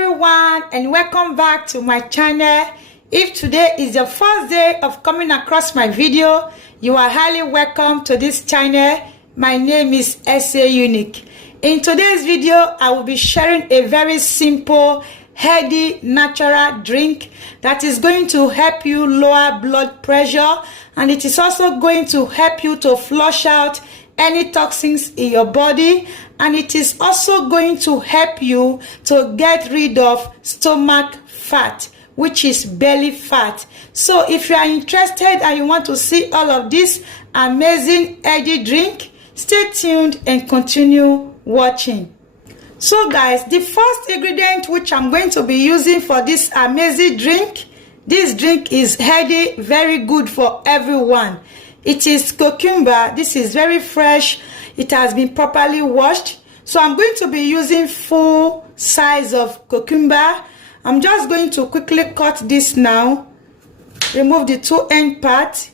everyone, and welcome back to my channel. If today is your first day of coming across my video, you are highly welcome to this channel. My name is SA Unique. In today's video, I will be sharing a very simple, healthy, natural drink that is going to help you lower blood pressure, and it is also going to help you to flush out any toxins in your body, and it is also going to help you to get rid of stomach fat, which is belly fat. So if you are interested and you want to see all of this amazing healthy drink, stay tuned and continue watching. So guys, the first ingredient which I'm going to be using for this amazing drink, this drink is healthy, very good for everyone. It is cocumber. This is very fresh. It has been properly washed. So I'm going to be using full size of cocumber. I'm just going to quickly cut this now. Remove the two end part.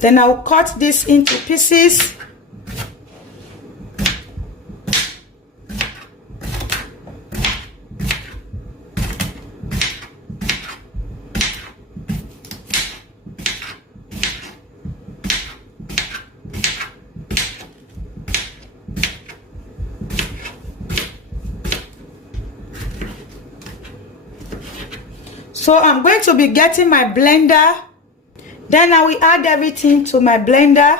Then I'll cut this into pieces. So I'm going to be getting my blender. Then I will add everything to my blender.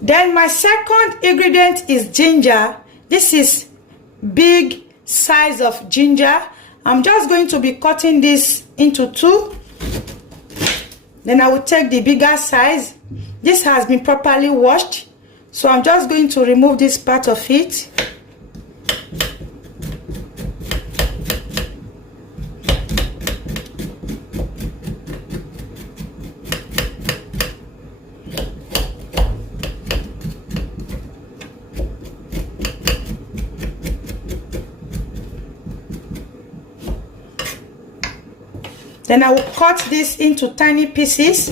Then my second ingredient is ginger. This is big size of ginger. I'm just going to be cutting this into two. Then I will take the bigger size. This has been properly washed, so I'm just going to remove this part of it. Then I will cut this into tiny pieces.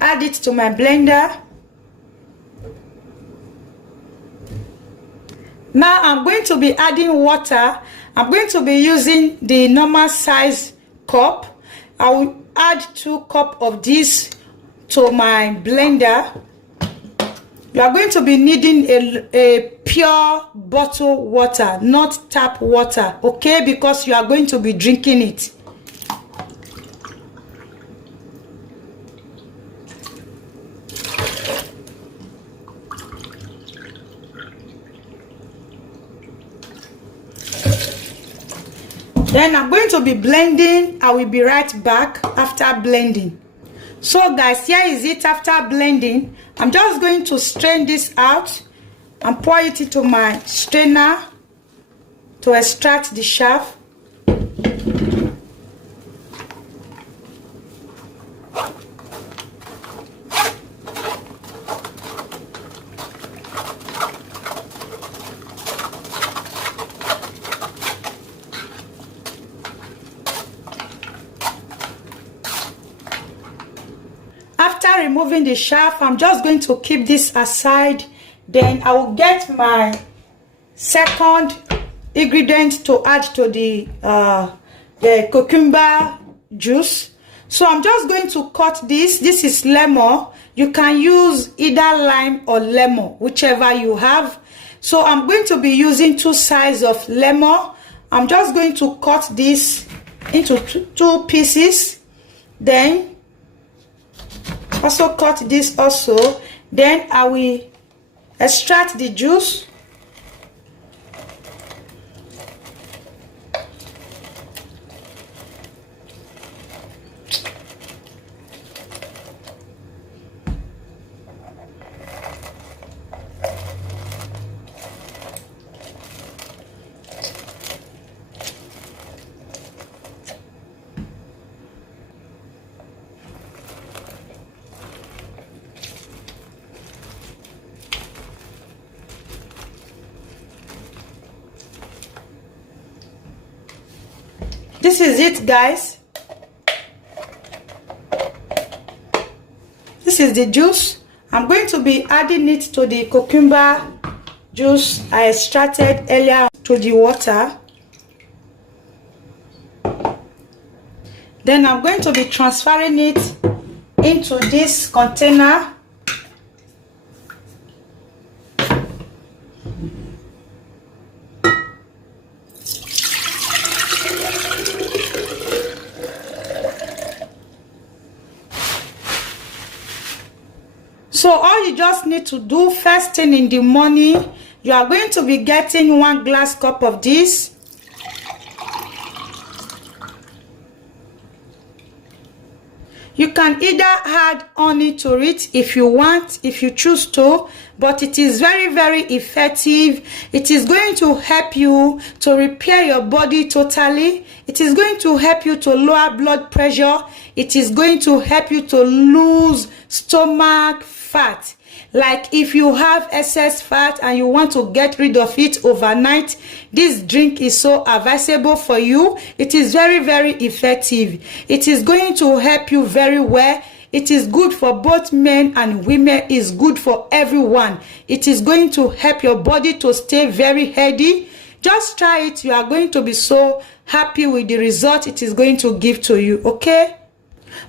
Add it to my blender. Now I'm going to be adding water. I'm going to be using the normal size cup. I will add 2 cups of this to my blender. You are going to be needing a pure bottled water, not tap water, okay? Because you are going to be drinking it. Then I'm going to be blending. I will be right back after blending. So guys, here is it after blending. I'm just going to strain this out and pour it into my strainer to extract the chaff. After removing the chaff, I'm just going to keep this aside. Then I will get my second ingredient to add to the cucumber juice. So I'm just going to cut this. This is lemon. You can use either lime or lemon, whichever you have. So I'm going to be using 2 sizes of lemon. I'm just going to cut this into 2 pieces. Then also cut this also. Then I will extract the juice. This is it, guys. This is the juice. I'm going to be adding it to the cucumber juice I extracted earlier to the water. Then I'm going to be transferring it into this container. So all you just need to do first thing in the morning, you are going to be getting 1 glass cup of this. You can either add honey to it if you want, if you choose to, but it is very, very effective. It is going to help you to repair your body totally. It is going to help you to lower blood pressure. It is going to help you to lose stomach fat. Like if you have excess fat and you want to get rid of it overnight, this drink is so advisable for you. It is very, very effective. It is going to help you very well. It is good for both men and women. It is good for everyone. It is going to help your body to stay very healthy. Just try it. You are going to be so happy with the result it is going to give to you, okay?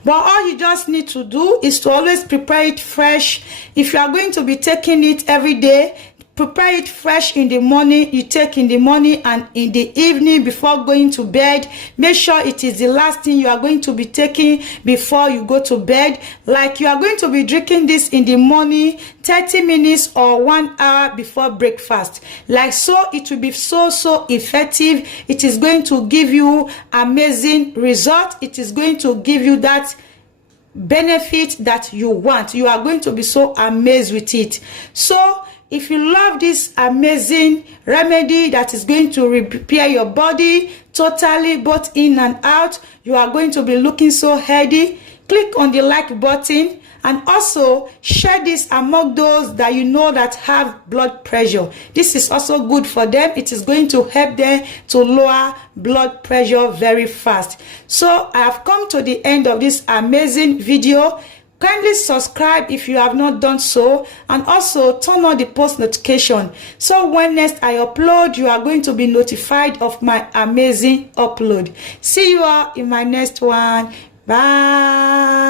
But all you just need to do is to always prepare it fresh. If you are going to be taking it every day, prepare it fresh in the morning. You take in the morning and in the evening before going to bed. Make sure it is the last thing you are going to be taking before you go to bed. Like you are going to be drinking this in the morning 30 minutes or 1 hour before breakfast. Like so, it will be so effective. It is going to give you amazing result. It is going to give you that benefit that you want. You are going to be so amazed with it. So if you love this amazing remedy that is going to repair your body totally, both in and out, you are going to be looking so healthy, click on the like button and also share this among those that you know that have blood pressure. This is also good for them. It is going to help them to lower blood pressure very fast. So I have come to the end of this amazing video. Kindly subscribe if you have not done so, and also turn on the post notification, so when next I upload, you are going to be notified of my amazing upload. See you all in my next one. Bye.